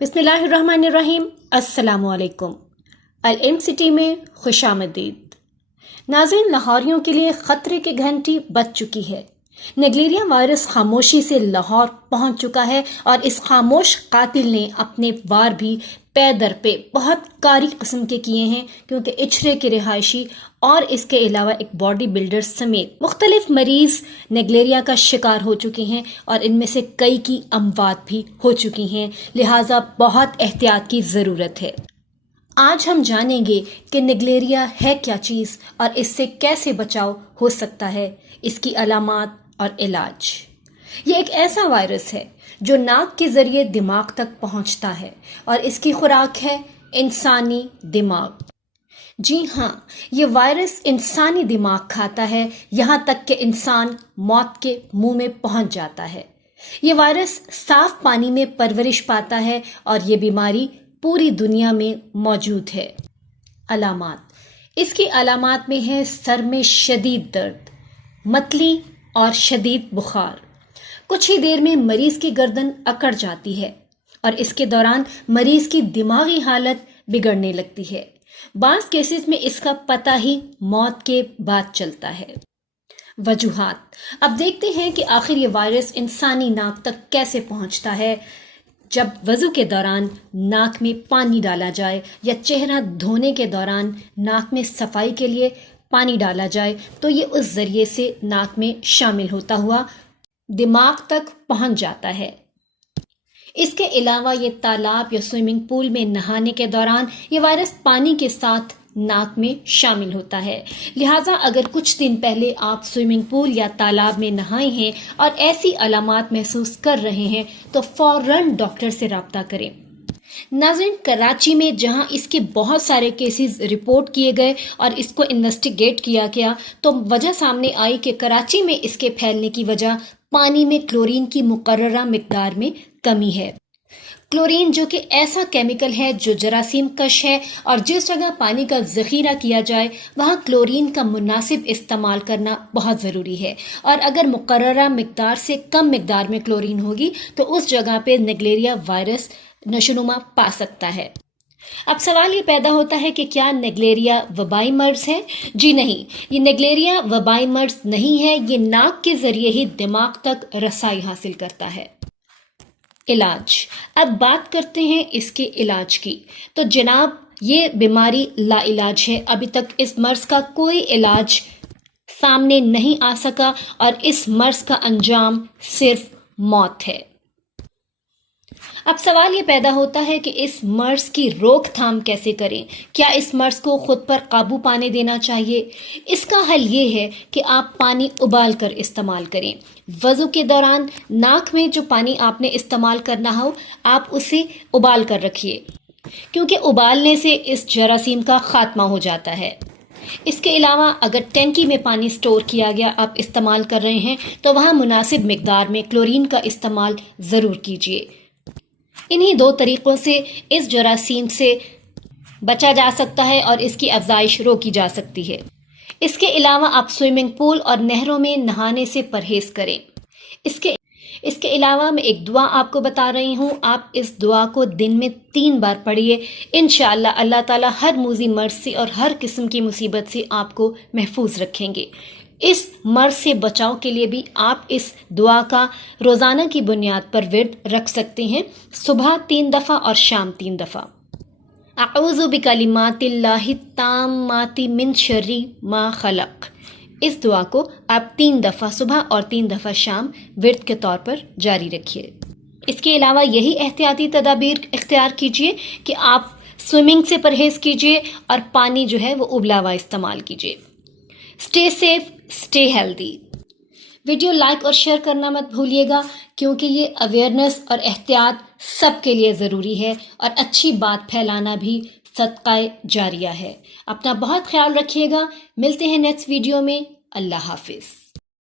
बिस्मिल्लाहिर्रहमानिर्रहीम। अस्सलाम वालेकुम। अल-इल्म सिटी में खुश आमदीद। नाज़रीन, लाहौरियों के लिए ख़तरे की घंटी बज चुकी है। नेग्लेरिया वायरस खामोशी से लाहौर पहुंच चुका है और इस खामोश कातिल ने अपने वार भी पे दर पे बहुत कारी किस्म के किए हैं, क्योंकि इचरे के रिहायशी और इसके अलावा एक बॉडी बिल्डर समेत मुख्तलिफ मरीज नेग्लेरिया का शिकार हो चुके हैं और इनमें से कई की अमवात भी हो चुकी हैं। लिहाजा बहुत एहतियात की ज़रूरत है। आज हम जानेंगे कि नेग्लेरिया है क्या चीज़ और इससे कैसे बचाव हो सकता है, इसकी अलामात और इलाज। ये एक ऐसा वायरस है जो नाक के जरिए दिमाग तक पहुंचता है और इसकी खुराक है इंसानी दिमाग। जी हाँ, ये वायरस इंसानी दिमाग खाता है, यहाँ तक कि इंसान मौत के मुंह में पहुंच जाता है। ये वायरस साफ पानी में परवरिश पाता है और ये बीमारी पूरी दुनिया में मौजूद है। अलामात, इसकी अलामात में है सर में शदीद दर्द, मतली और शदीद बुखार। कुछ ही देर में मरीज की गर्दन अकड़ जाती है और इसके दौरान मरीज की दिमागी हालत बिगड़ने लगती है। बाज़ केसेस में इसका पता ही मौत के बाद चलता है। वजूहात, अब देखते हैं कि आखिर ये वायरस इंसानी नाक तक कैसे पहुंचता है। जब वज़ू के दौरान नाक में पानी डाला जाए या चेहरा धोने के दौरान नाक में सफाई के लिए पानी डाला जाए तो ये उस जरिए से नाक में शामिल होता हुआ दिमाग तक पहुंच जाता है। इसके अलावा ये तालाब या स्विमिंग पूल में नहाने के दौरान ये वायरस पानी के साथ नाक में शामिल होता है। लिहाजा अगर कुछ दिन पहले आप स्विमिंग पूल या तालाब में नहाए हैं और ऐसी अलामात महसूस कर रहे हैं तो फौरन डॉक्टर से रब्ता करें। नाज़रीन, कराची में जहां इसके बहुत सारे केसेस रिपोर्ट किए गए और इसको इन्वेस्टिगेट किया गया तो वजह सामने आई कि कराची में इसके फैलने की वजह पानी में क्लोरीन की मुकर्ररा मिकदार में कमी है। क्लोरीन जो कि ऐसा केमिकल है जो जरासीम कश है और जिस जगह पानी का ज़ख़ीरा किया जाए वहाँ क्लोरीन का मुनासिब इस्तेमाल करना बहुत ज़रूरी है और अगर मुकर्ररा मिकदार से कम मिकदार में क्लोरीन होगी तो उस जगह पे नेग्लेरिया वायरस नशोनुमा पा सकता है। अब सवाल ये पैदा होता है कि क्या नेग्लेरिया वबाई मर्ज है? जी नहीं, ये नेग्लेरिया वबाई मर्ज नहीं है। ये नाक के जरिए ही दिमाग तक रसाई हासिल करता है। इलाज, अब बात करते हैं इसके इलाज की। तो जनाब, ये बीमारी लाइलाज है। अभी तक इस मर्ज का कोई इलाज सामने नहीं आ सका और इस मर्ज का अंजाम सिर्फ मौत है। अब सवाल ये पैदा होता है कि इस मर्ज की रोकथाम कैसे करें? क्या इस मर्ज को खुद पर काबू पाने देना चाहिए? इसका हल ये है कि आप पानी उबाल कर इस्तेमाल करें। वज़ू के दौरान नाक में जो पानी आपने इस्तेमाल करना हो आप उसे उबाल कर रखिए, क्योंकि उबालने से इस जरासीम का खात्मा हो जाता है। इसके अलावा अगर टैंकी में पानी स्टोर किया गया आप इस्तेमाल कर रहे हैं तो वहाँ मुनासिब मिकदार में क्लोरीन का इस्तेमाल ज़रूर कीजिए। इन्हीं दो तरीक़ों से इस जरासीम से बचा जा सकता है और इसकी अफजाइश रोकी जा सकती है। इसके अलावा आप स्विमिंग पूल और नहरों में नहाने से परहेज़ करें। इसके अलावा मैं एक दुआ आपको बता रही हूँ, आप इस दुआ को दिन में 3 बार पढ़िए। इंशाअल्लाह अल्लाह ताला हर मूज़ी मर्ज से और हर किस्म की मुसीबत से आपको महफूज रखेंगे। इस मर्ज से बचाव के लिए भी आप इस दुआ का रोज़ाना की बुनियाद पर विर्द रख सकते हैं, सुबह 3 दफ़ा और शाम 3 दफ़ा। अऊज़ु बिकलिमातिल्लाहि ताम्माति मिन शर्रि मा खलक़। इस दुआ को आप 3 दफ़ा सुबह और 3 दफ़ा शाम विर्द के तौर पर जारी रखिए। इसके अलावा यही एहतियाती तदाबीर इख्तियार कीजिए कि आप स्विमिंग से परहेज़ कीजिए और पानी जो है वो उबला हुआ इस्तेमाल कीजिए। Stay safe, stay healthy. Video like और शेयर करना मत भूलिएगा, क्योंकि ये अवेयरनेस और एहतियात सबके लिए ज़रूरी है और अच्छी बात फैलाना भी सदक़ाए जारिया है। अपना बहुत ख्याल रखिएगा। मिलते हैं नेक्स्ट वीडियो में। अल्लाह हाफिज़।